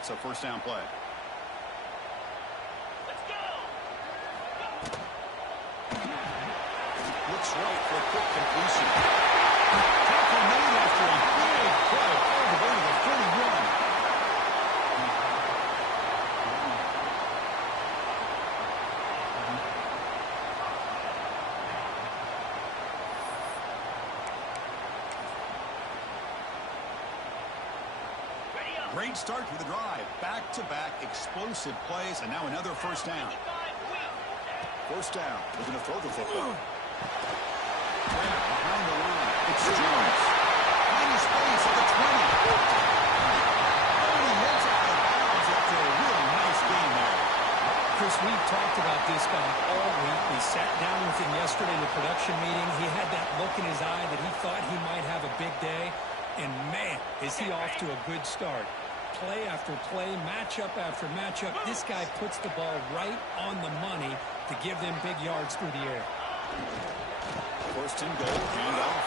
It's a first down play. Let's go. Looks right for a quick completion. Tackle made after a big play all the way to the 41. Great start to the drive. Back-to-back explosive plays, and now another first down. First down. Looking to throw the football. Draper behind the line. It's Jones. Find his space at the 20. And he heads out of bounds after a really nice game there. Chris, we've talked about this guy all week. We sat down with him yesterday in the production meeting. He had that look in his eye that he thought he might have a big day. And, man, is he off to a good start. Play after play, matchup after matchup, this guy puts the ball right on the money to give them big yards through the air. First and goal, handoff.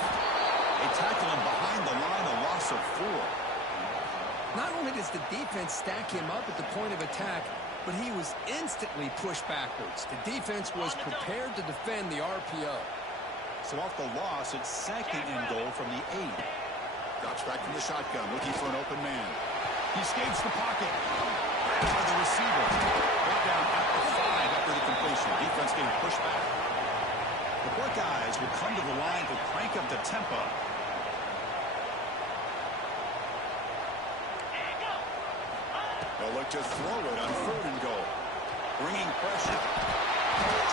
They tackle him behind the line, a loss of 4. Not only does the defense stack him up at the point of attack, but he was instantly pushed backwards. The defense was prepared to defend the RPO. So off the loss, it's second and goal from the 8. Drops back from the shotgun, looking for an open man. He escapes the pocket. By the receiver. Brought down at the 5 after the completion. Defense getting pushed back. The Buckeyes will come to the line to crank up the tempo. They'll look to throw it on 3rd and goal. Bringing pressure.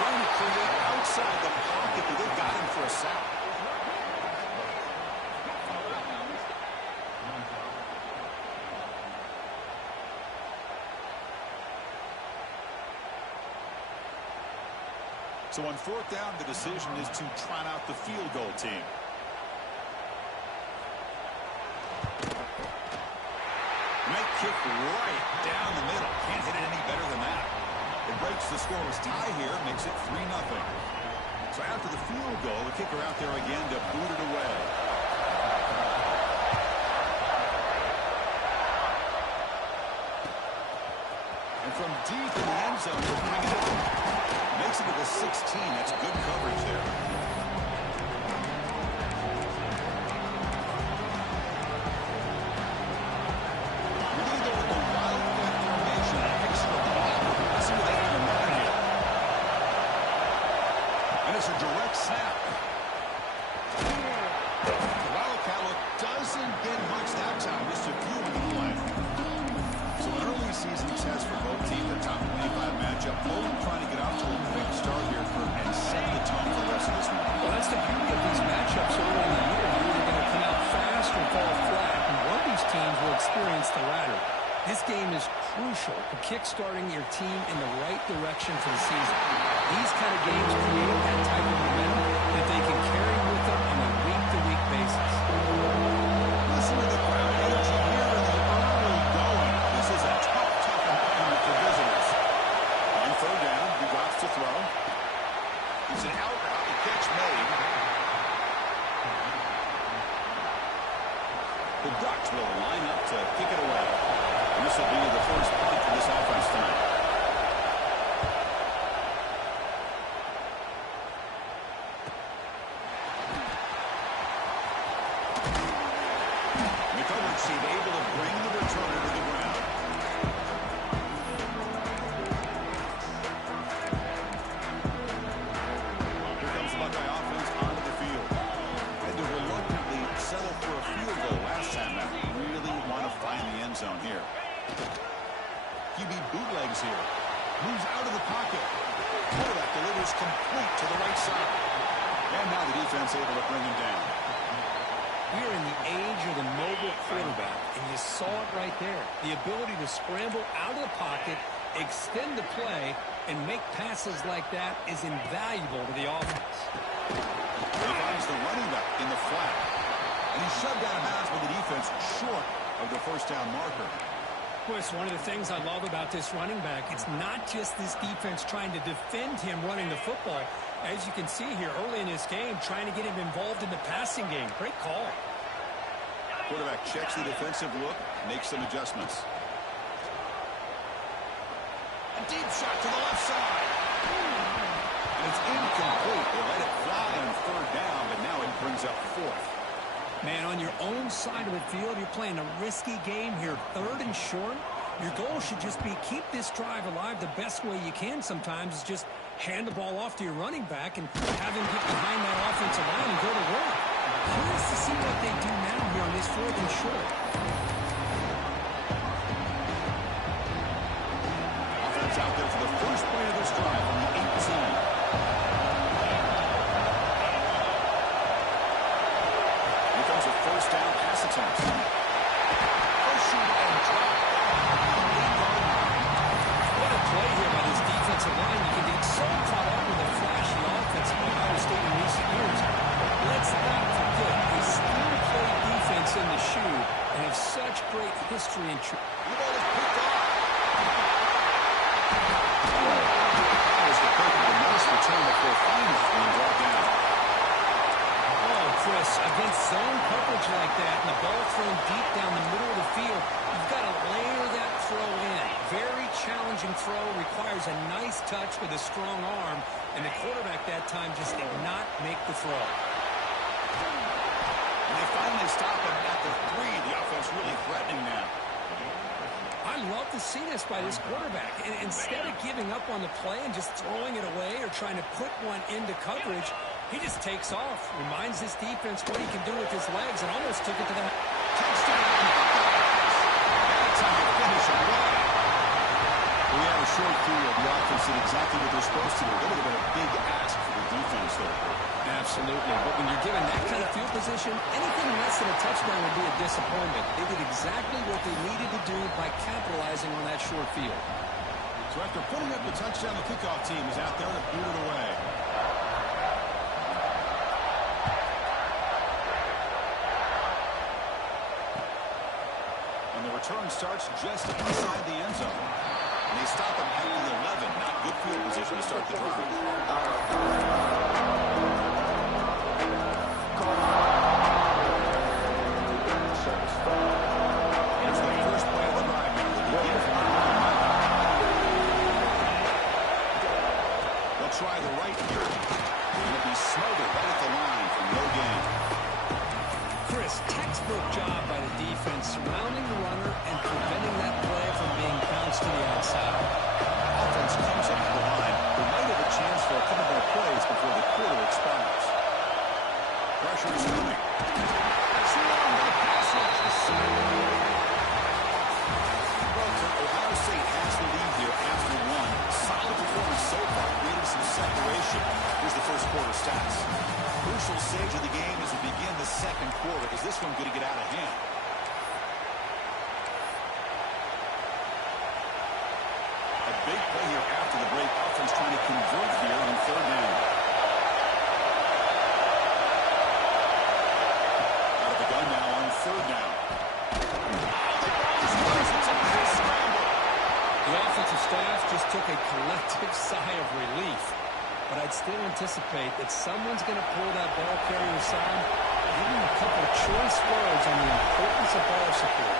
Trying to create outside the pocket, but they've got him for a sack. So on 4th down, the decision is to trot out the field goal team. Nice kick right down the middle. Can't hit it any better than that. It breaks the scoreless tie here, makes it 3-0. So after the field goal, the kicker out there again to boot it away. And from deep in the end zone, they'll bring it in. Makes it to the 16. That's good coverage there. Really go with the wildcat formation. Extra block. Let's see what they have in mind here. And it's a direct snap. The wildcat look doesn't get much that time. Just a few in the play. So an early season test for both teams. The top 25 matchup. Both trying to get out to a quick start here and set the tone for the rest of this one. Well, that's the beauty of these matchups early in the year. You're either going to come out fast or fall flat, and one of these teams will experience the latter. This game is crucial to kick-starting your team in the right direction for the season. These kind of games create that type of momentum that they can carry with them on a week-to-week basis. Listen to the crowd energy here in the early going. This is a tough environment for visitors. On 3rd down, he drops to throw. He's an out route. The catch made. The Ducks will line up to kick it away. And this will be the first punt for this offense tonight. McCullough seemed able to bring the returner to the ground. Here comes the Buckeye offense onto the field. Had to reluctantly settle for a field goal last time out. Really want to find the end zone here. QB bootlegs here. Moves out of the pocket. Quarterback delivers complete to the right side. And now the defense able to bring him down. We're in the age of the mobile quarterback, and you saw it right there. The ability to scramble out of the pocket, extend the play, and make passes like that is invaluable to the offense. He finds the running back in the flat. And he's shoved out of bounds by the defense short of the first down marker. Well, it's one of the things I love about this running back. It's not just this defense trying to defend him running the football. As you can see here early in this game, trying to get him involved in the passing game. Great call. Quarterback checks the defensive look, makes some adjustments. A deep shot to the left side. And it's incomplete. They let it fly on third down, but now it brings up fourth. Man, on your own side of the field, you're playing a risky game here. Third and short. Your goal should just be keep this drive alive the best way you can sometimes is just hand the ball off to your running back and have him get behind that offensive line and go to work. Curious to see what they do now here on this fourth and short. Offense out there for the first play of this drive on the 18. Here comes a first down pass attempt. Push and drop. What a play here by this defensive line. You can get so caught up with the flashy offense of Ohio State in recent years. Let's not forget a skill play defense in the shoe and have such great history and The ball is picked off. That was the perfect and nice return before finally being brought down. Oh, Chris, against zone coverage like that and the ball thrown deep down the middle of the field, you've got to layer that throw in. Very challenging throw, requires a nice touch with a strong arm, and the quarterback that time just did not make the throw. And they finally stop him at the 3. The offense really threatening now. I love to see this by this quarterback. And instead of giving up on the play and just throwing it away or trying to put one into coverage, he just takes off, reminds his defense what he can do with his legs, and almost took it to the Touchdown. That's how you finish a play. We have a short field. The offense did exactly what they're supposed to do. That would have been a big ask for the defense there. Absolutely. But when you're given that kind of field position, anything less than a touchdown would be a disappointment. They did exactly what they needed to do by capitalizing on that short field. So after putting up the touchdown, the kickoff team is out there to boot it away. And the return starts just inside the end zone. And they stop him at the 11. Not good field position to start the drive. Here's the first play of the drive now. They begin from the line. They'll try the right here. It'll be smothered right at the line for no gain. Chris, textbook job by the defense, surrounding the runner and preventing that play from being bounced to the outside. Offense comes up to the line. They might have a chance for a couple more plays before the quarter expires. Pressure is coming. That's long by the pass rush. Well, Ohio State has the lead here after one. Solid performance so far, creating some separation. Here's the first quarter stats. Crucial stage of the game as we begin the second quarter. Is this one going to get out of hand? A big play here after the break. Offense trying to convert here on third down. Out of the gun now on third down. The offensive staff just took a collective sigh of relief. But I'd still anticipate that someone's going to pull that ball carrier aside, give him a couple of choice words on the importance of ball support.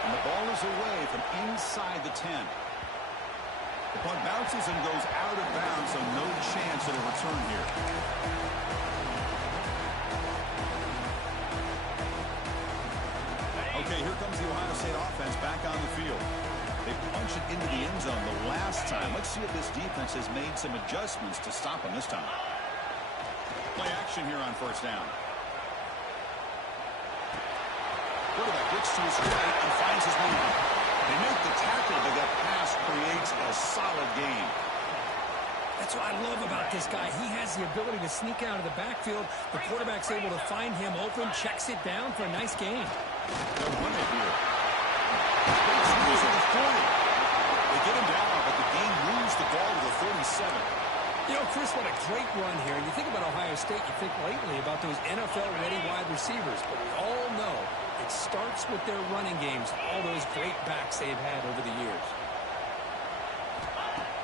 And the ball is away from inside the 10. The punt bounces and goes out of bounds, so no chance at a return here. Okay, here comes the Ohio State offense back on the field. They punch it into the end zone the last time. Let's see if this defense has made some adjustments to stop them this time. Play action here on first down. Quarterback looks to his right and finds his man. They make the tackle, but that pass creates a solid gain. That's what I love about this guy. He has the ability to sneak out of the backfield. The quarterback's able to find him open, checks it down for a nice gain. They'll win it here. They get him down, but the game moves the ball to the 37. You know, Chris, what a great run here. And you think about Ohio State, you think lately about those NFL-ready wide receivers. But we all know it starts with their running games, all those great backs they've had over the years.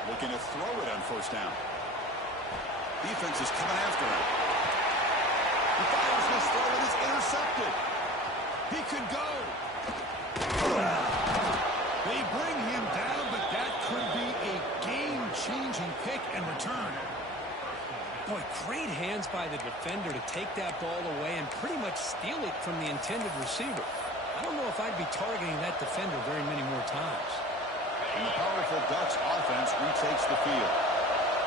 Looking to throw it on first down. Defense is coming after him. He fires this throw and it's intercepted. He could go. They bring him down, but that could kick and return. Boy, great hands by the defender to take that ball away and pretty much steal it from the intended receiver. I don't know if I'd be targeting that defender very many more times. And the powerful Ducks offense retakes the field.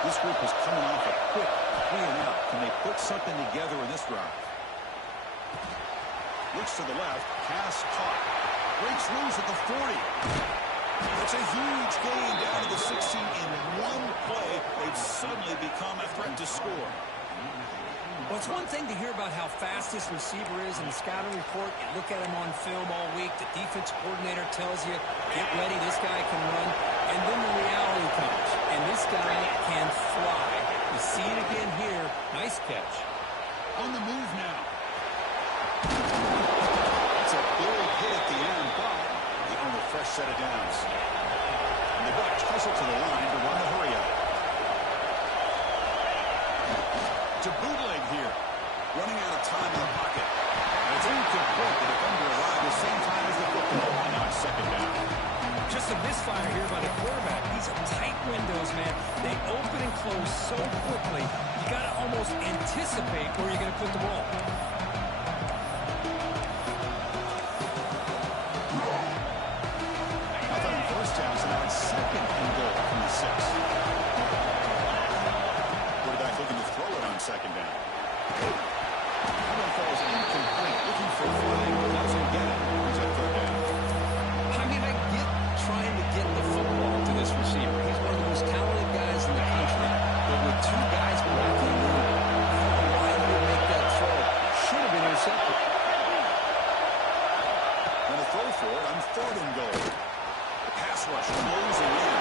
This group is coming off a quick clean out. Can they put something together in this drive? Looks to the left. Pass caught. Breaks loose at the 40. That's a huge gain down to the 16 in one play. They've suddenly become a threat to score. Well, it's one thing to hear about how fast this receiver is in the scouting report. You look at him on film all week. The defense coordinator tells you, get ready, this guy can run. And then the reality comes. And this guy can fly. You see it again here. Nice catch. On the move now. That's a big hit at the end, but they own a fresh set of downs. And the Ducks hustle to the line to run the hurry up. To bootleg here. Running out of time in the pocket. And it's incomplete. The defender arrived at the same time as the football. And now it's second down. Just a misfire here by the quarterback. These are tight windows, man. They open and close so quickly. You got to almost anticipate where you're going to put the ball. Nothing on first down, so now it's second and goal from the 6. Quarterback looking to throw it on second down. That one falls incomplete. Looking for a flag. Doesn't get it. He's at third down. I mean, I get trying to get the football to this receiver. He's one of the most talented guys in the country. But with two guys blocking him, I don't know why he would make that throw. Should have been intercepted. And a throw for it on third and goal. The pass rush closing in.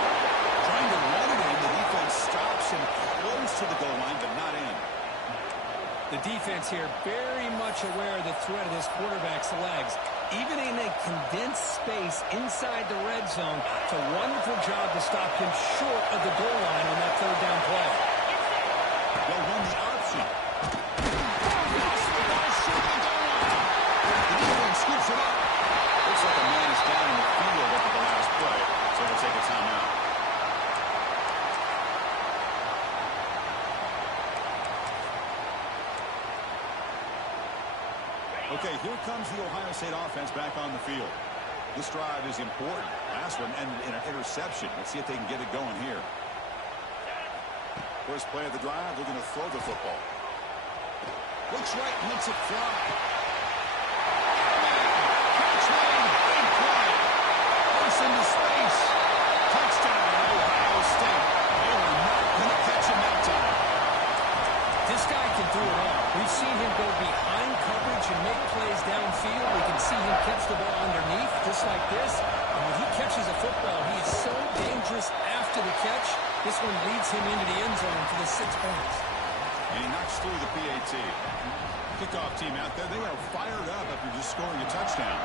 Trying to run it in. The defense stops him close to the goal line, but not in. The defense here very much aware of the threat of this quarterback's legs. Even in a condensed space inside the red zone, it's a wonderful job to stop him short of the goal line on that third down play. They'll run the option. The defense scoops it up. Looks like a man is down in the field after the last play, so they'll take a timeout. Okay, here comes the Ohio State offense back on the field. This drive is important. Last one ended in an interception. Let's see if they can get it going here. First play of the drive, they're going to throw the football. Looks right, lets it fly. Catch one, big play. Force into space. Touchdown, Ohio State. They were not going to catch him that time. This guy can do it all. We've seen him go behind coverage and make plays downfield. We can see him catch the ball underneath, just like this. And when he catches a football, he is so dangerous after the catch. This one leads him into the end zone for the 6 points. And he knocks through the PAT. Kickoff team out there, they are fired up after just scoring a touchdown.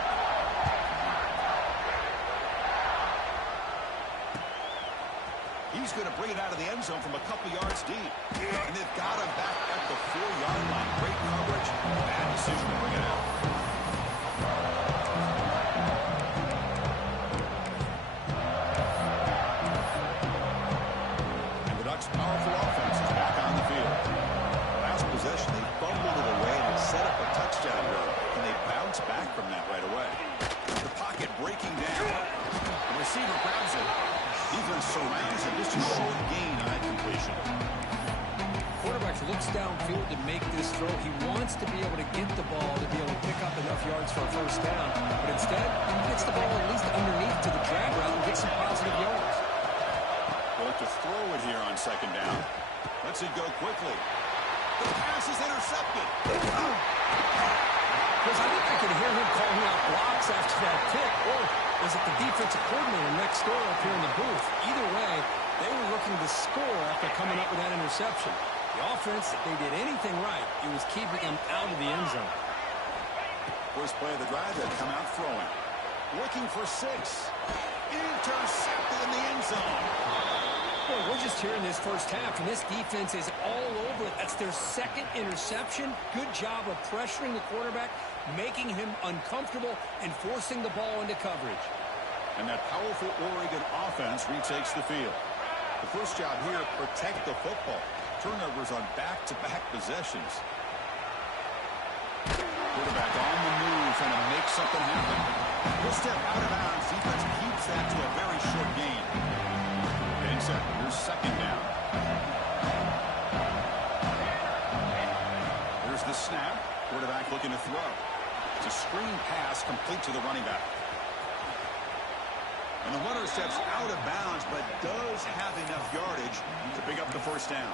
He's going to bring it out of the end zone from a couple yards deep. And they've got him back at the 4-yard line. Great coverage. Bad decision to bring it out. And the Ducks' powerful offense is back on the field. Last possession, they fumbled it away and set up a touchdown run. And they bounce back from that right away. The pocket breaking down. The receiver grabs it. Defense surrounds him. Just a short gain on that completion. Quarterback looks downfield to make this throw. He wants to be able to get the ball to be able to pick up enough yards for a first down. But instead, he gets the ball at least underneath to the drag route and gets some positive yards. They'll have to throw it here on second down. Lets it go quickly. The pass is intercepted. Because I think I could hear him calling out blocks after that pick, or was it the defensive coordinator next door up here in the booth? Either way, they were looking to score after coming up with that interception. The offense, if they did anything right, it was keeping them out of the end zone. First play of the drive, they come out throwing. Looking for 6. Intercepted in the end zone. Boy, we're just here in this first half, and this defense is all over it. That's their second interception. Good job of pressuring the quarterback, making him uncomfortable, and forcing the ball into coverage. And that powerful Oregon offense retakes the field. The first job here, protect the football. Turnovers on back-to-back possessions. Quarterback on the move, trying to make something happen. He'll step out of bounds. Defense keeps that to a very short gain. Getting set. Here's second down. Here's the snap. Quarterback looking to throw. It's a screen pass complete to the running back. And the runner steps out of bounds, but does have enough yardage to pick up the first down.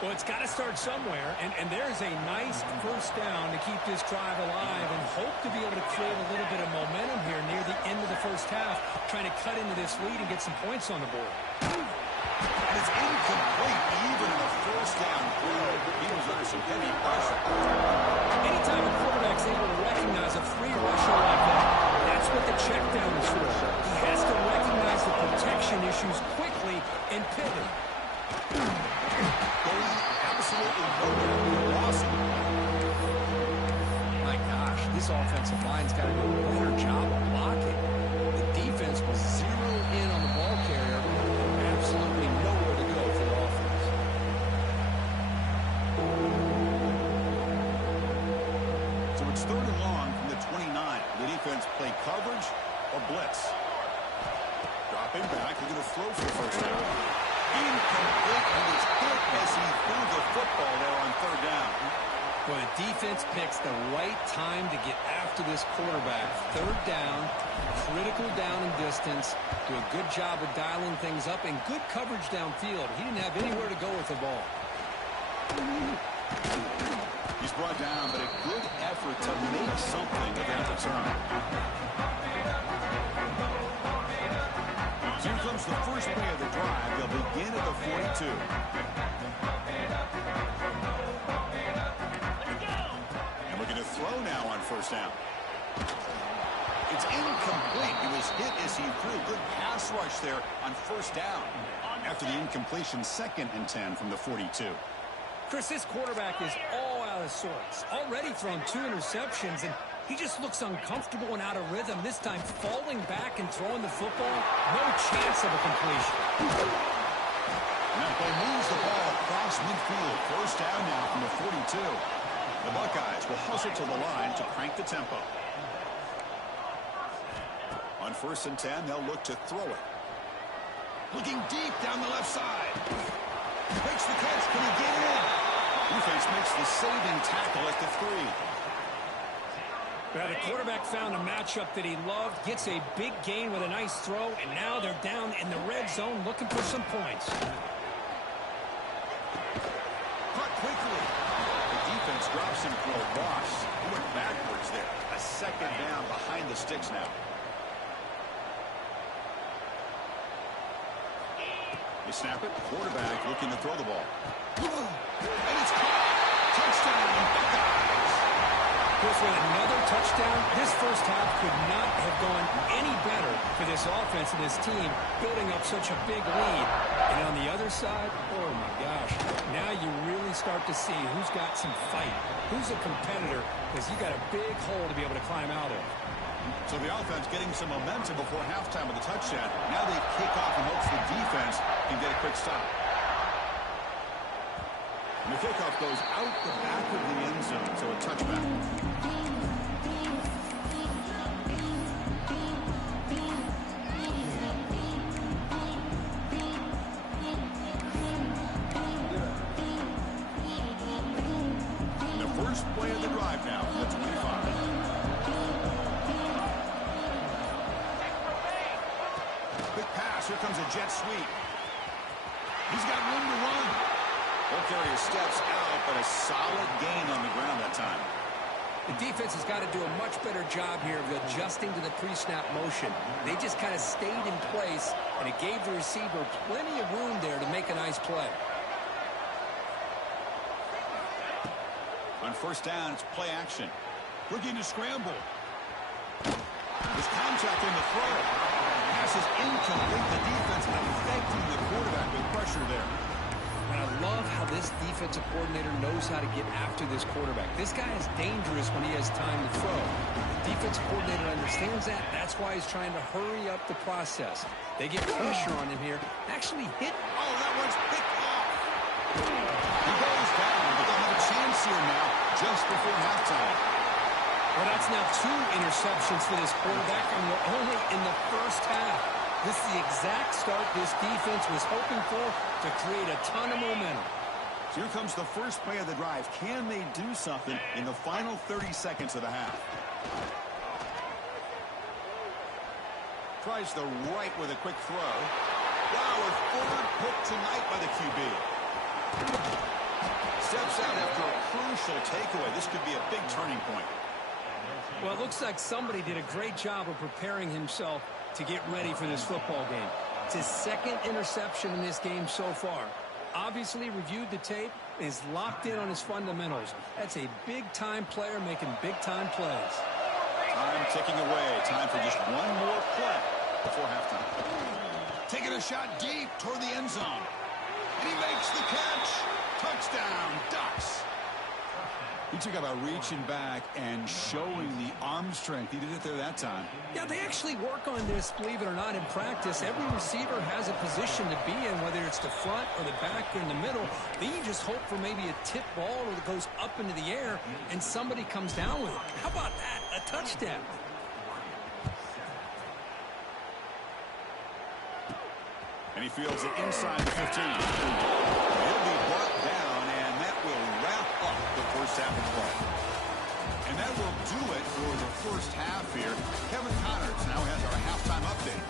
Well, it's got to start somewhere, and there's a nice first down to keep this drive alive and hope to be able to create a little bit of momentum here near the end of the first half, trying to cut into this lead and get some points on the board. And it's incomplete, even in a first down throw. He was under some heavy pressure. Anytime a quarterback's able to recognize a free rusher like that, that's what the check down is for. He has to recognize the protection issues quickly and pivot. Going absolutely nowhere. Awesome. My gosh, this offensive line's got to do a better job of blocking. The defense was zeroed in on the ball carrier. Absolutely nowhere to go for the offense. So it's third and long from the 29. The defense play coverage or blitz. Dropping back, looking to throw for the first down. Incomplete. He was hit as he threw the football there on third down. Well, the defense picks the right time to get after this quarterback. Third down, critical down and distance. Do a good job of dialing things up and good coverage downfield. He didn't have anywhere to go with the ball. He's brought down, but a good effort to make something of that return. Here comes the first play of the drive. They'll begin at the 42. And looking to throw now on first down. It's incomplete. He was hit as he threw. Good pass rush there on first down. After the incompletion, 2nd and 10 from the 42. Chris, this quarterback is all out of sorts. Already thrown 2 interceptions, and he just looks uncomfortable and out of rhythm. This time falling back and throwing the football. No chance of a completion. Now they moves the ball across midfield. First down now from the 42. The Buckeyes will hustle to the line to crank the tempo. On 1st and 10, they'll look to throw it. Looking deep down the left side. Makes the catch. Can he get in? Defense makes the saving tackle at the 3. Well, the quarterback found a matchup that he loved, gets a big gain with a nice throw, and now they're down in the red zone looking for some points. Caught quickly. The defense drops him for a loss. He went backwards there. A 2nd down behind the sticks now. They snap it. Quarterback looking to throw the ball. And it's caught. Touchdown, Buckeyes. Chris, with another touchdown, this first half could not have gone any better for this offense and this team, building up such a big lead. And on the other side, oh my gosh, now you really start to see who's got some fight, who's a competitor, because you got a big hole to be able to climb out of. So the offense getting some momentum before halftime with the touchdown. Now they kick off in hopes the defense can get a quick stop. And the kickoff goes out the back of the end zone, so a touchback. And the first play of the drive now from the 25. Quick pass. Here comes a jet sweep. He's got room to run. Ball carrier steps out, but a solid gain on the ground that time. The defense has got to do a much better job here of adjusting to the pre-snap motion. They just kind of stayed in place, and it gave the receiver plenty of room there to make a nice play. On first down, it's play action. Looking to scramble. There's contact in the throw. Pass is incomplete. The defense affecting the quarterback with pressure there. And I love how this defensive coordinator knows how to get after this quarterback. This guy is dangerous when he has time to throw. The defensive coordinator understands that. That's why he's trying to hurry up the process. They get pressure on him here. Actually hit. Oh, that one's picked off. He goes down, but they'll have a chance here now just before halftime. Well, that's now 2 interceptions for this quarterback, and we're only in the first half. This is the exact start this defense was hoping for to create a ton of momentum. So here comes the first play of the drive. Can they do something in the final 30 seconds of the half? Tries the right with a quick throw. Wow, a forward pick tonight by the QB. Steps out after a crucial takeaway. This could be a big turning point. Well, it looks like somebody did a great job of preparing himself to get ready for this football game. It's his 2nd interception in this game so far. Obviously reviewed the tape and is locked in on his fundamentals. That's a big-time player making big-time plays. Time ticking away. Time for just one more play before halftime. Taking a shot deep toward the end zone. And he makes the catch. Touchdown, Ducks. He took about reaching back and showing the arm strength. He did it there that time. Yeah, they actually work on this, believe it or not, in practice. Every receiver has a position to be in, whether it's the front or the back or in the middle. Then you just hope for maybe a tip ball or that goes up into the air and somebody comes down with it. How about that? A touchdown. And he fields it inside the 15. He'll be brought down, and that will wrap up the first half of play. And that will do it for the first half here. Kevin Connors now has our halftime update.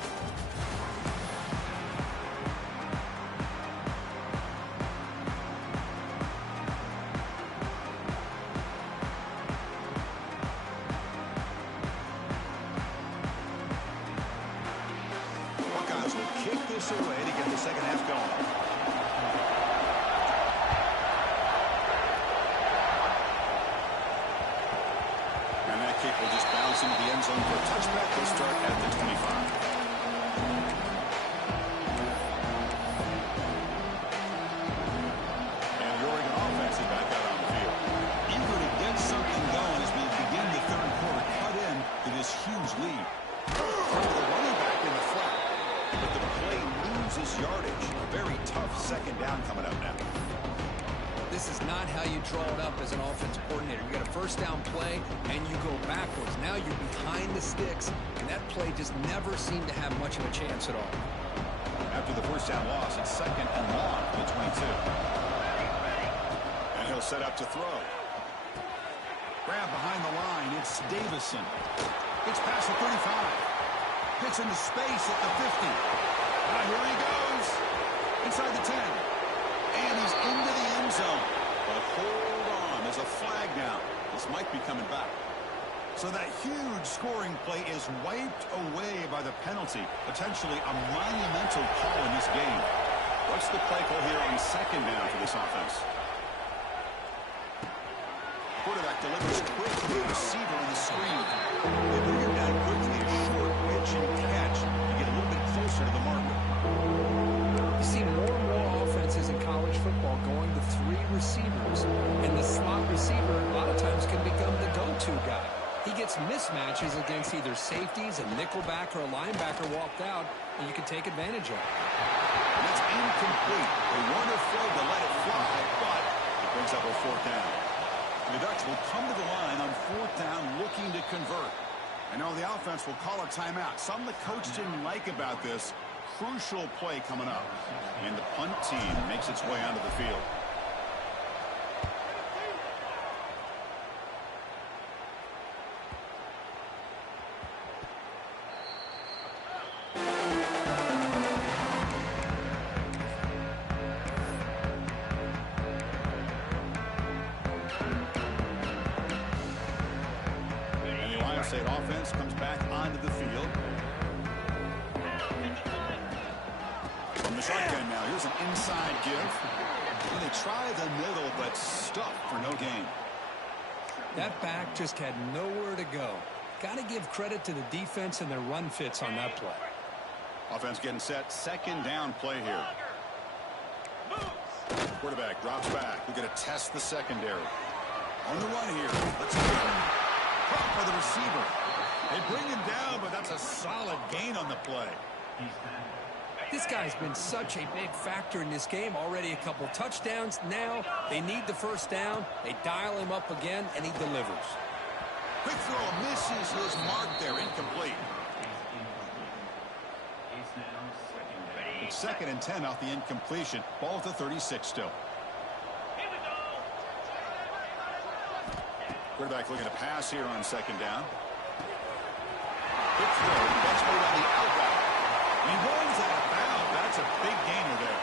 Buckeyes will kick this away to get the second half going. Kick will just bounce into the end zone for a touchback. He'll start at the 25. And the Oregon offense is back out on the field. Eager to get something going as we begin the third quarter. Cut in to this huge lead. The running back in the flat. But the play loses yardage. A very tough second down coming up now. This is not how you draw it up as an offensive coordinator. You got a first down play, and you go backwards. Now you're behind the sticks, and that play just never seemed to have much of a chance at all. After the first down loss, it's 2nd and long for the 22. And he'll set up to throw. Grab behind the line. It's Davison. Gets past the 35. Gets into space at the 50. Now here he goes. Inside the 10. And he's into the end zone. But hold on. There's a flag now. This might be coming back. So that huge scoring play is wiped away by the penalty. Potentially a monumental call in this game. What's the play call here on 2nd down for this offense? Quarterback delivers quick to the receiver on the screen. They bring him down quickly. A short pitch and catch to get a little bit closer to the marker. You see more and more offenses in college football going to 3 receivers, and the slot receiver a lot of times can become the go-to guy. He gets mismatches against either safeties, a nickelback, or a linebacker walked out, and you can take advantage of it. And it's incomplete. They weren't afraid to let it fly, but it brings up a 4th down. The Ducks will come to the line on 4th down looking to convert. And now the offense will call a timeout. Something the coach didn't like about this. Crucial play coming up. And the punt team makes its way onto the field. And the Ohio State offense comes back onto the field. From the shotgun now, here's an inside give. And they try the middle, but stuffed for no gain. That back just had nowhere to go. Got to give credit to the defense and their run fits on that play. Offense getting set. 2nd down play here. Quarterback drops back. We're going to test the secondary. On the run here. Let's go. Caught by the receiver. They bring him down, but that's a solid gain on the play. This guy's been such a big factor in this game. Already a couple touchdowns. Now they need the first down. They dial him up again, and he delivers. Quick throw misses his mark there. Incomplete. It's 2nd and 10 off the incompletion. Ball at the 36 still. Quarterback looking to pass here on 2nd down. Quick throw. That's made on the outbound. He runs out of bounds. That's a big gainer there.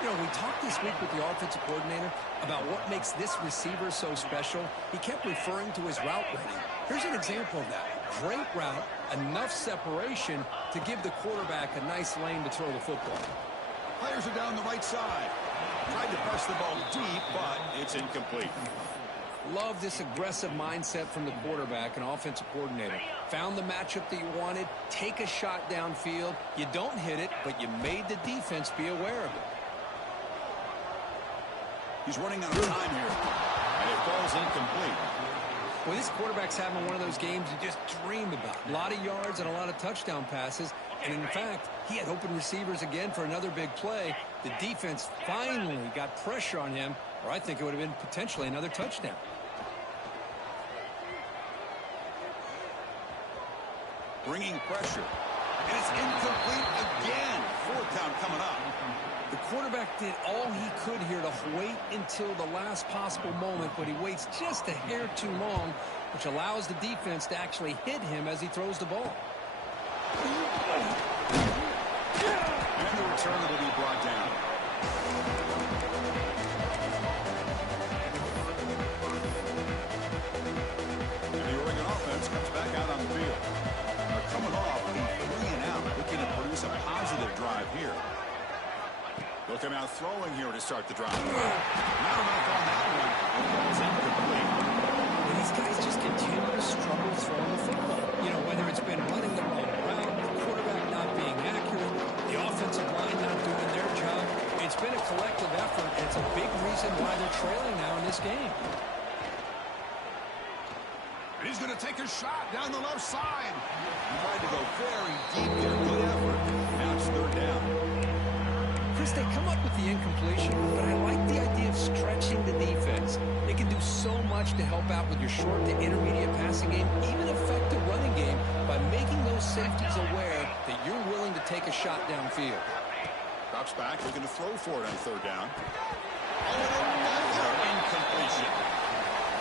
You know, we talked this week with the offensive coordinator about what makes this receiver so special. He kept referring to his route running. Here's an example of that. Great route, enough separation to give the quarterback a nice lane to throw the football. Players are down the right side. Tried to press the ball deep, but it's incomplete. Love this aggressive mindset from the quarterback and offensive coordinator. Found the matchup that you wanted. Take a shot downfield. You don't hit it, but you made the defense be aware of it. He's running out of time here, and it falls incomplete. Well, this quarterback's having one of those games you just dream about. A lot of yards and a lot of touchdown passes. And, in fact, he had open receivers again for another big play. The defense finally got pressure on him, or I think it would have been potentially another touchdown. Bringing pressure. And it's incomplete again. 4th down coming up. The quarterback did all he could here to wait until the last possible moment, but he waits just a hair too long, which allows the defense to actually hit him as he throws the ball. And the return will be brought down. And the Oregon offense comes back out on the field. They're coming off a 3-and-out, looking to produce a positive drive here. They'll come out throwing here to start the drive. Not enough on that one. It's incomplete. These guys just continue to struggle throwing the football. You know, whether it's been running the wrong route, the quarterback not being accurate, the offensive line not doing their job. It's been a collective effort, and it's a big reason why they're trailing now in this game. And he's going to take a shot down the left side. He tried to go very deep there. Good effort. Now it's 3rd down. Chris, they come up with the incompletion, but I like the idea of stretching the defense. They can do so much to help out with your short to intermediate passing game, even affect the running game by making those safeties aware that you're willing to take a shot downfield. Drops back, looking to throw for it on 3rd down. Oh, another incompletion.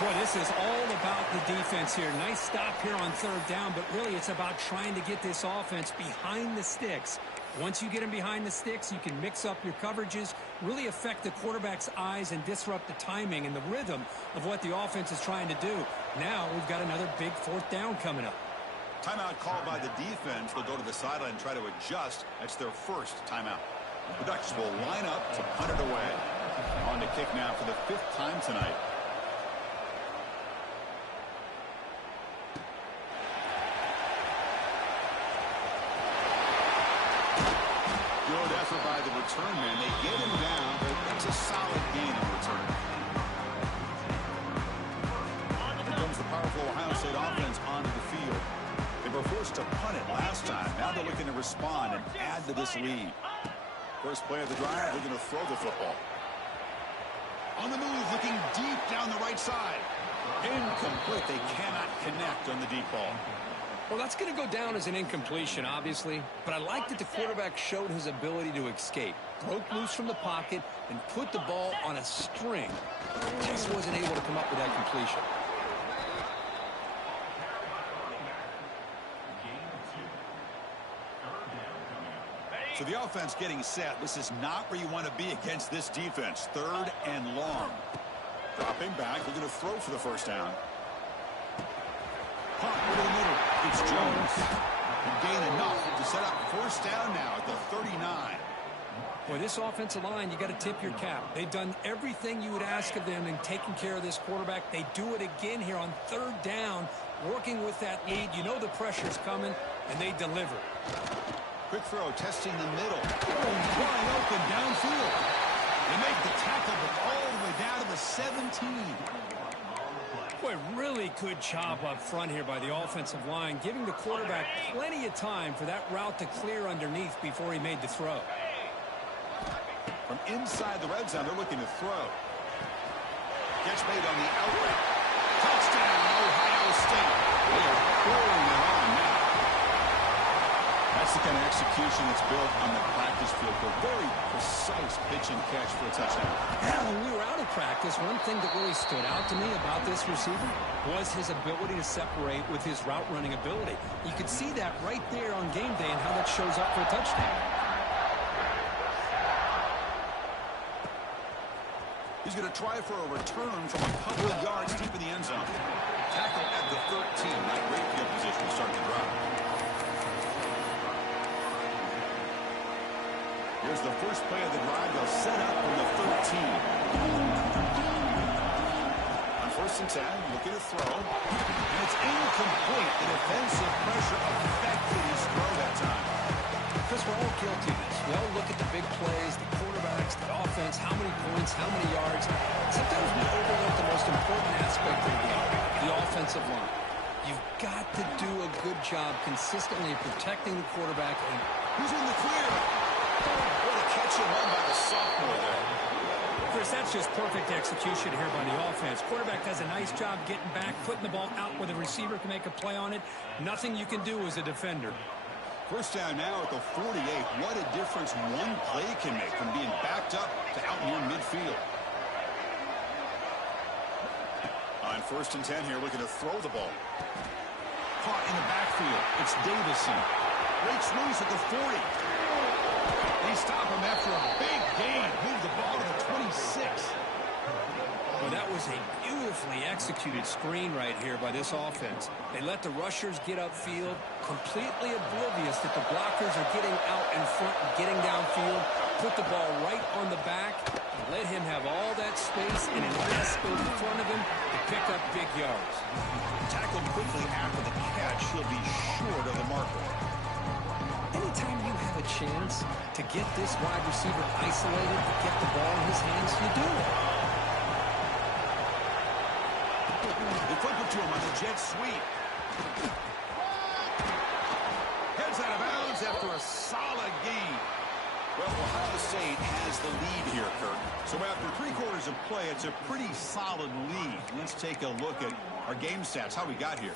Boy, this is all about the defense here. Nice stop here on 3rd down, but really it's about trying to get this offense behind the sticks. Once you get them behind the sticks, you can mix up your coverages, really affect the quarterback's eyes and disrupt the timing and the rhythm of what the offense is trying to do. Now we've got another big 4th down coming up. Timeout called by the defense. They'll go to the sideline and try to adjust. That's their first timeout. The Ducks will line up to punt it away. On to kick now for the 5th time tonight. Good effort by the return man. They get him down, but that's a solid gain in return. Here comes the powerful Ohio State offense onto the field. They were forced to punt it last time. Now they're looking to respond and add to this lead. First play of the drive, they're going to throw the football. On the move, looking deep down the right side. Incomplete. They cannot connect on the deep ball. Well, that's going to go down as an incompletion, obviously, but I like that the quarterback showed his ability to escape, broke loose from the pocket, and put the ball on a string. Just wasn't able to come up with that completion. So the offense getting set. This is not where you want to be against this defense. 3rd and long. Dropping back. They're going to throw for the first down. Pump into the middle. It's Jones. And gain enough to set up 1st down now at the 39. Boy, this offensive line, you got to tip your cap. They've done everything you would ask of them in taking care of this quarterback. They do it again here on 3rd down, working with that lead. You know the pressure's coming, and they deliver. Quick throw, testing the middle. Wide open downfield. They make the tackle, but all the way down to the 17. Boy, really good job up front here by the offensive line, giving the quarterback plenty of time for that route to clear underneath before he made the throw. From inside the red zone, they're looking to throw. Catch made on the outlet. Touchdown, Ohio State. They are pouring it on now. That's the kind of execution that's built on the practice field for very precise pitch and catch for a touchdown. Yeah, when we were out of practice, one thing that really stood out to me about this receiver was his ability to separate with his route running ability. You could see that right there on game day and how that shows up for a touchdown. He's going to try for a return from a couple of yards deep in the end zone. Tackle at the 13. Not great field position to start the drive. Here's the first play of the drive. They'll set up from the 13. On first and 10, looking to throw. And it's incomplete. The defensive pressure affected his throw that time. Chris, we're all guilty of this. We all look at the big plays, the quarterbacks, the offense, how many points, how many yards. Sometimes we overlook the most important aspect of the game, the offensive line. You've got to do a good job consistently protecting the quarterback. And who's in the clear? What a catch and run by the sophomore there. Chris, that's just perfect execution here by the offense. Quarterback does a nice job getting back, putting the ball out where the receiver can make a play on it. Nothing you can do as a defender. First down now at the 48. What a difference one play can make from being backed up to out near midfield. On first and 10 here, looking to throw the ball. Caught in the backfield. It's Davison. Breaks loose at the 40. They stop him after a big gain. Move the ball to the 26. Well, that was a beautifully executed screen right here by this offense. They let the rushers get upfield, completely oblivious that the blockers are getting out in front and getting downfield, put the ball right on the back, and let him have all that space and an S in front of him to pick up big yards. Tackled quickly after the catch, he'll be short of the marker. Anytime you have a chance to get this wide receiver isolated, to get the ball in his hands, you do it. They flip it to him on the jet sweep. Heads out of bounds after a solid gain. Well, Ohio State has the lead here, Kirk. So after 3 quarters of play, it's a pretty solid lead. Let's take a look at our game stats, how we got here.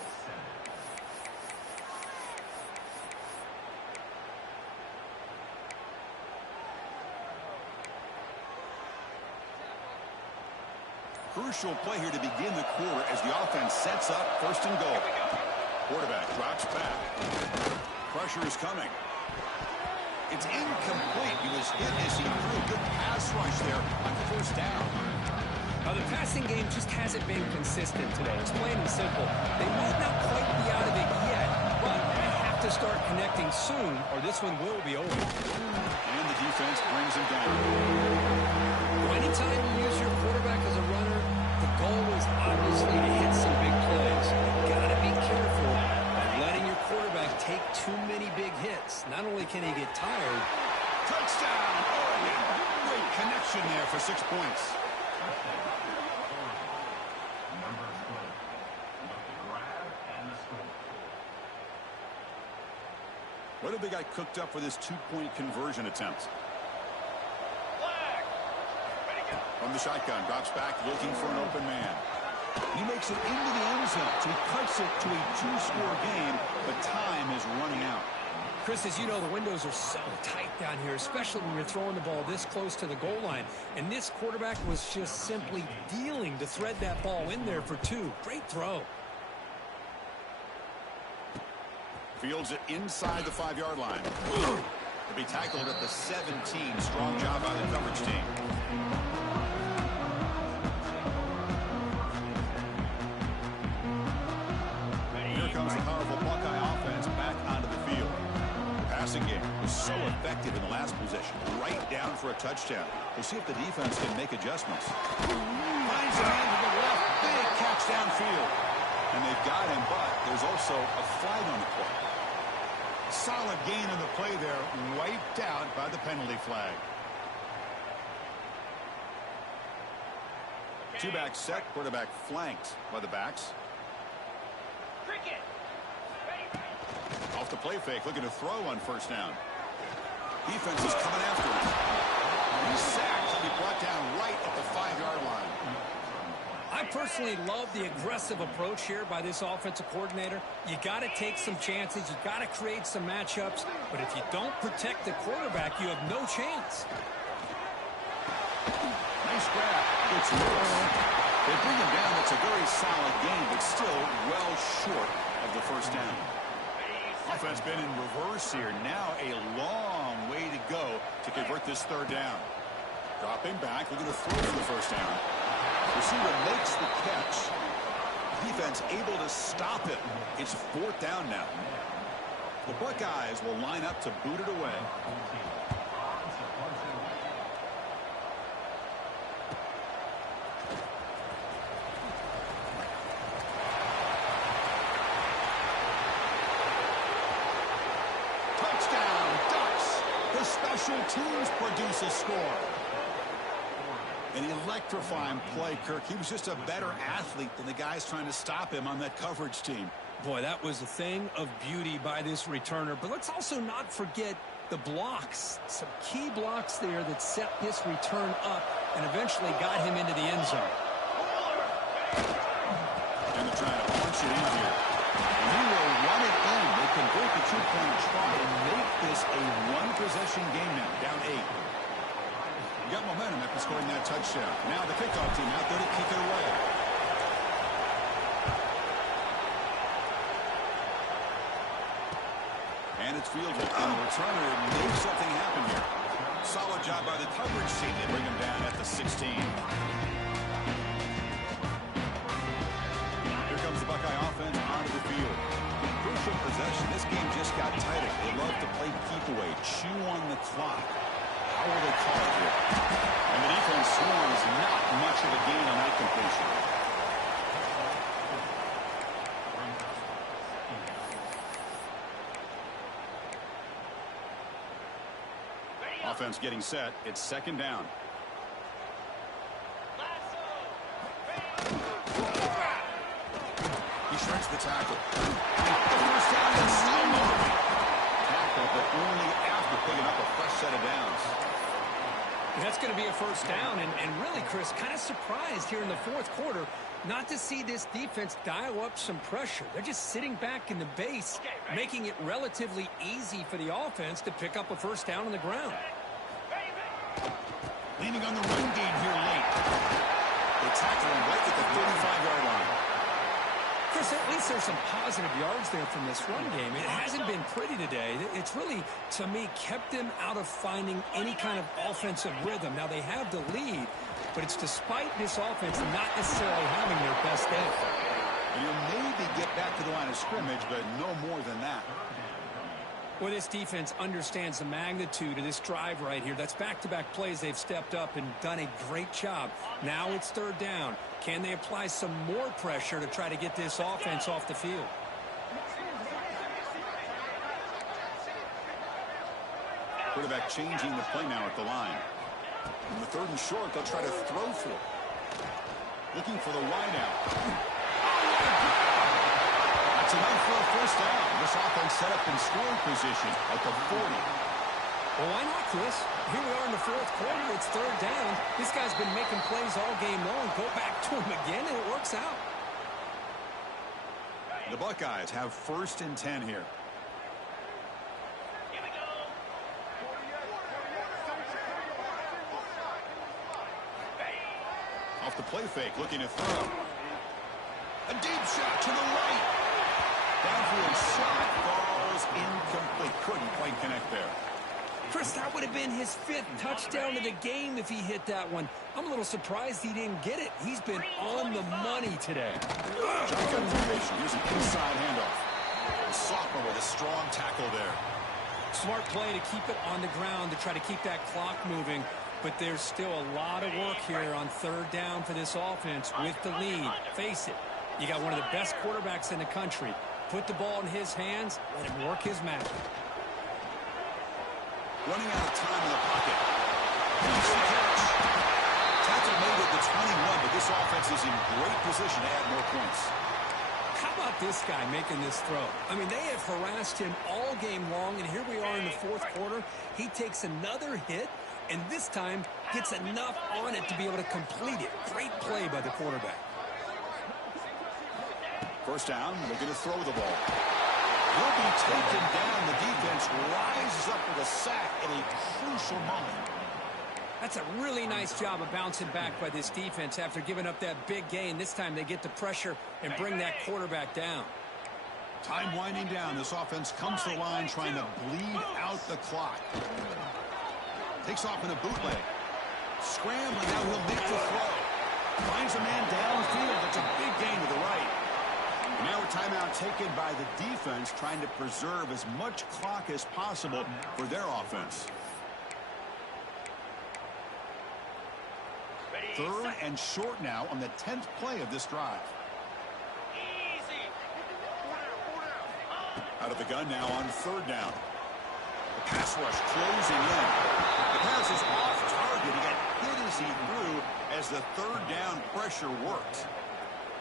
Crucial play here to begin the quarter as the offense sets up first and goal. Quarterback drops back. Pressure is coming. It's incomplete. He was hit as he threw a good pass rush there on first down. The passing game just hasn't been consistent today. It's plain and simple. They might not quite be out of it yet, but they have to start connecting soon or this one will be over. And the defense brings him down. Well, anytime you use your quarterback as a runner, the goal is obviously to hit some big plays. You've got to be careful by letting your quarterback take too many big hits. Not only can he get tired. Touchdown, Oregon. Great connection there for 6 points. What have they got cooked up for this 2-point conversion attempt? From the shotgun, drops back, looking for an open man. He makes it into the end zone, so he cuts it to a 2-score game, but time is running out. Chris, as you know, the windows are so tight down here, especially when you're throwing the ball this close to the goal line. And this quarterback was just simply dealing to thread that ball in there for 2. Great throw. Fields it inside the 5-yard line. To be tackled at the 17. Strong job by the coverage team. Here comes the powerful Buckeye offense back onto the field. The passing game was so effective in the last possession. Right down for a touchdown. We'll see if the defense can make adjustments. Finds a man to the left. Big catch downfield. And they've got him, but there's also a flag on the play. Solid gain in the play there, wiped out by the penalty flag. Two-back set, quarterback flanked by the backs. Off the play fake, looking to throw on first down. Defense is coming after him. He's sacked and he brought down right at the 5-yard line. I personally love the aggressive approach here by this offensive coordinator. You got to take some chances. You got to create some matchups. But if you don't protect the quarterback, you have no chance. Nice grab. It's loose. They bring him down. That's a very solid game, but still well short of the first down. Offense been in reverse here. Now a long way to go to convert this third down. Dropping back, looking to throw for the first down. Receiver makes the catch. Defense able to stop it. It's fourth down now. The Buckeyes will line up to boot it away. Touchdown, Ducks. The special teams produce a score. An electrifying play, Kirk. He was just a better athlete than the guys trying to stop him on that coverage team. Boy, that was a thing of beauty by this returner. But let's also not forget the blocks. Some key blocks there that set this return up and eventually got him into the end zone. And they're trying to punch it in here. He will run it in. They convert the two-point try and make this a one-possession game now, down 8. You got momentum after scoring that touchdown. Now the kickoff team out there to kick it away. And it's fielded. And the returner makes something happen here. Solid job by the coverage team. They bring him down at the 16. Here comes the Buckeye offense onto the field. Crucial possession. This game just got tighter. They love to play keep away, chew on the clock. How will they call it here? And the defense swarms not much of a gain on that completion. Offense getting set. It's second down. He shreds the tackle. The first down is still moving. Tackle, but only after picking up a fresh set of downs. That's going to be a first down, and really, Chris, kind of surprised here in the fourth quarter not to see this defense dial up some pressure. They're just sitting back in the base, making it relatively easy for the offense to pick up a first down on the ground. Leaning on the run game here late. They tackle him right at the 35-yard line. Chris, at least there's some positive yards there from this run game. It hasn't been pretty today. It's really, to me, kept them out of finding any kind of offensive rhythm. Now, they have the lead, but it's despite this offense not necessarily having their best day. And you'll maybe get back to the line of scrimmage, but no more than that. Well, this defense understands the magnitude of this drive right here. That's back-to-back plays. They've stepped up and done a great job. Now it's third down. Can they apply some more pressure to try to get this offense off the field? Quarterback changing the play now at the line. In the third and short, they'll try to throw for it. Looking for the wideout. That's enough for a first down. This offense set up in scoring position at the 40. Well, why not, Chris? Here we are in the fourth quarter. It's third down. This guy's been making plays all game long. Go back to him again, and it works out. The Buckeyes have first and 10 here. Here we go. Off the play fake, looking to throw. A deep shot to the right. Downfield shot falls incomplete. Couldn't quite connect there. Chris, that would have been his 5th touchdown of the game if he hit that one. I'm a little surprised he didn't get it. He's been on the money today. Shotgun formation. Here's an inside handoff. The sophomore with a strong tackle there. Smart play to keep it on the ground to try to keep that clock moving. But there's still a lot of work here on third down for this offense with the lead. Face it, you got one of the best quarterbacks in the country. Put the ball in his hands, let him work his magic. Running out of time in the pocket. Tackle made at the 21, but this This offense is in great position to add more points. How about this guy making this throw? I mean, they have harassed him all game long, and here we are in the fourth quarter. He takes another hit, and this time gets enough on it to be able to complete it. Great play by the quarterback. First down, looking to throw the ball. Will be taken down. The defense rises up with a sack at a crucial moment. That's a really nice job of bouncing back by this defense after giving up that big gain. This time they get the pressure and bring that quarterback down. Time winding down. This offense comes to the line trying to bleed out the clock. Takes off in a bootleg. Scrambling. Now he'll make the throw. Finds a man downfield. That's a big gain to the right. Now a timeout taken by the defense trying to preserve as much clock as possible for their offense. Third and short now on the 10th play of this drive. Out of the gun now on third down. The pass rush closing in. The pass is off target. He got hit as he threw as the third down pressure worked.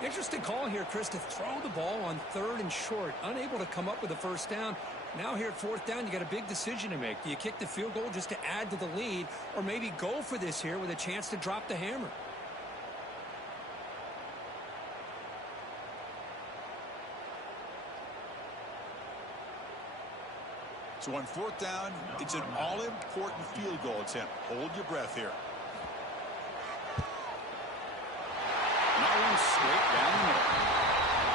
Interesting call here, Chris, to throw the ball on third and short. Unable to come up with a first down. Now here at fourth down, you got a big decision to make. Do you kick the field goal just to add to the lead, or maybe go for this here with a chance to drop the hammer? So on fourth down, it's an all-important field goal attempt. Hold your breath here. That one straight down the middle.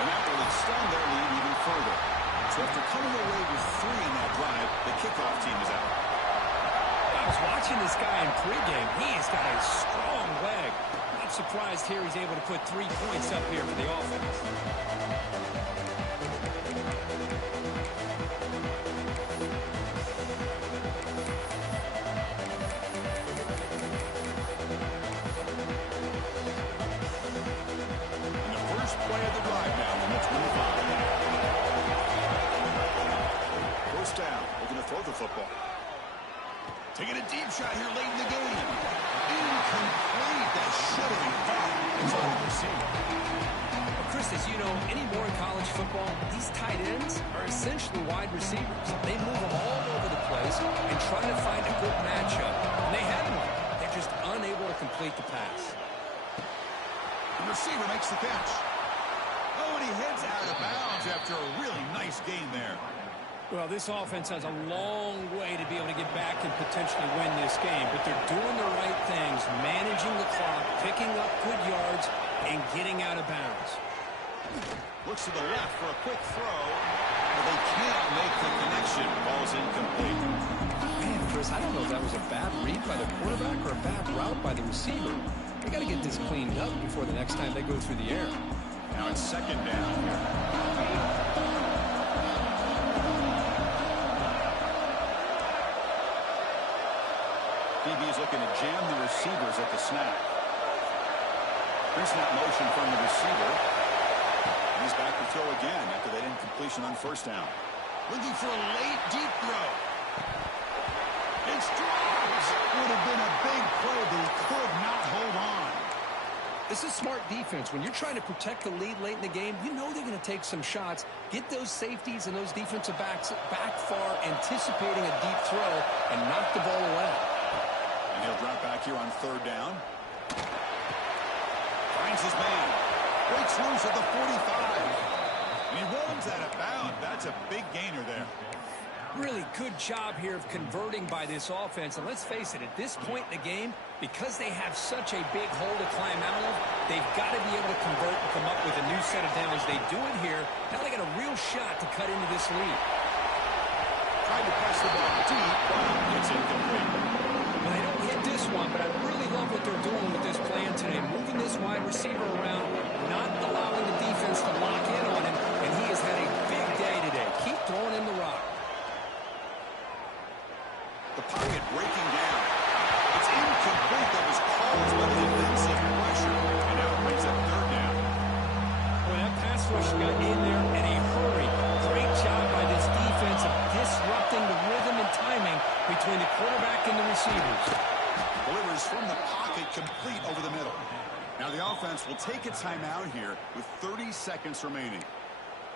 And that will extend their lead even further. So after coming away with 3 in that drive, the kickoff team is out. I was watching this guy in pregame. He has got a strong leg. Not surprised here he's able to put 3 points up here for the offense. Play of the drive now on the 25. First down. Looking to throw the football. Taking a deep shot here late in the game. Incomplete. That should have been caught. It's on the receiver. Well, Chris, as you know, anymore in college football, these tight ends are essentially wide receivers. They move all over the place and try to find a good matchup. And they had one. They're just unable to complete the pass. The receiver makes the catch. Oh, and he heads out of bounds after a really nice gain there. Well, this offense has a long way to be able to get back and potentially win this game, but they're doing the right things, managing the clock, picking up good yards, and getting out of bounds. Looks to the left for a quick throw, but they can't make the connection. Ball's incomplete. Man, Chris, I don't know if that was a bad read by the quarterback or a bad route by the receiver. They got to get this cleaned up before the next time they go through the air. Now it's second down here. DB is looking to jam the receivers at the snap. Brings that motion from the receiver. And he's back to throw again after that incompletion on first down. Looking for a late deep throw. It's dropped. Would have been a big play, but he could not hold on. This is smart defense. When you're trying to protect the lead late in the game, you know they're going to take some shots, get those safeties and those defensive backs back far, anticipating a deep throw, and knock the ball away. And he'll drop back here on third down. Finds his man. Breaks loose at the 45. And he rolls out of bounds. That's a big gainer there. Really good job here of converting by this offense. And let's face it, at this point in the game, because they have such a big hole to climb out of, they've got to be able to convert and come up with a new set of downs. They do it here. Now they got a real shot to cut into this lead. Tried to press the ball deep, but it's incomplete. Well, they don't hit this one, but I really love what they're doing with this plan today. Moving this wide receiver around, not allowing the defense to lock in on him, and he has had a big day today. Keep throwing in the rock. The pocket breaking down. It's incomplete. That was caused by the defensive pressure. And now it brings up third down. Well, that pass rush got in there in a hurry. Great job by this defense of disrupting the rhythm and timing between the quarterback and the receivers. Delivers from the pocket complete over the middle. Now the offense will take a timeout here with 30 seconds remaining.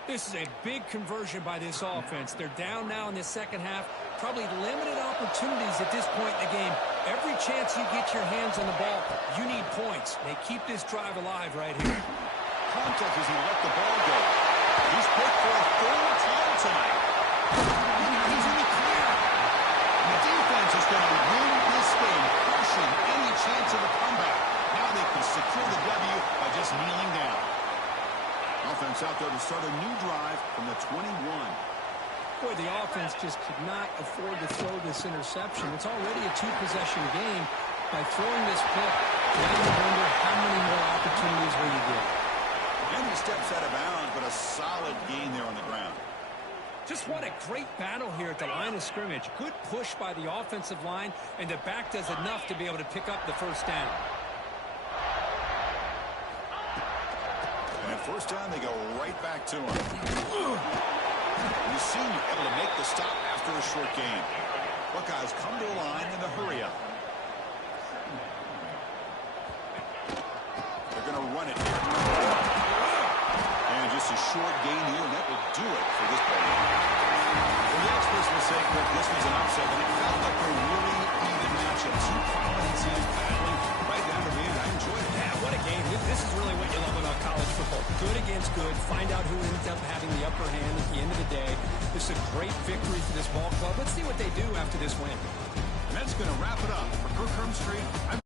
This is a big conversion by this offense. They're down now in the second half. Probably limited opportunities at this point in the game. Every chance you get your hands on the ball, you need points. They keep this drive alive right here. Contact as he let the ball go. He's picked for a full time tonight. He's in the clear. The defense is going to win this game, crushing any chance of a comeback. Now they can secure the W by just kneeling down. Offense out there to start a new drive from the 21. Boy, the offense just could not afford to throw this interception. It's already a two-possession game. By throwing this pick, now you wonder how many more opportunities will you get. And he steps out of bounds, but a solid gain there on the ground. Just what a great battle here at the line of scrimmage. Good push by the offensive line, and the back does enough to be able to pick up the first down. And at first down, they go right back to him. The senior able to make the stop after a short gain. Buckeyes come to a line in the hurry up. They're going to run it here. And just a short gain here, and that will do it for this play. For the experts will say, Rick, this was an upset, but it felt like a really even matchup. Two quality teams battling right down to the end. I enjoyed it. Yeah, what a game. This is really what you love about college football. Good against good. Find out who ends up having the upper hand at the end of the day. This is a great victory for this ball club. Let's see what they do after this win. And that's going to wrap it up for Kirk Street.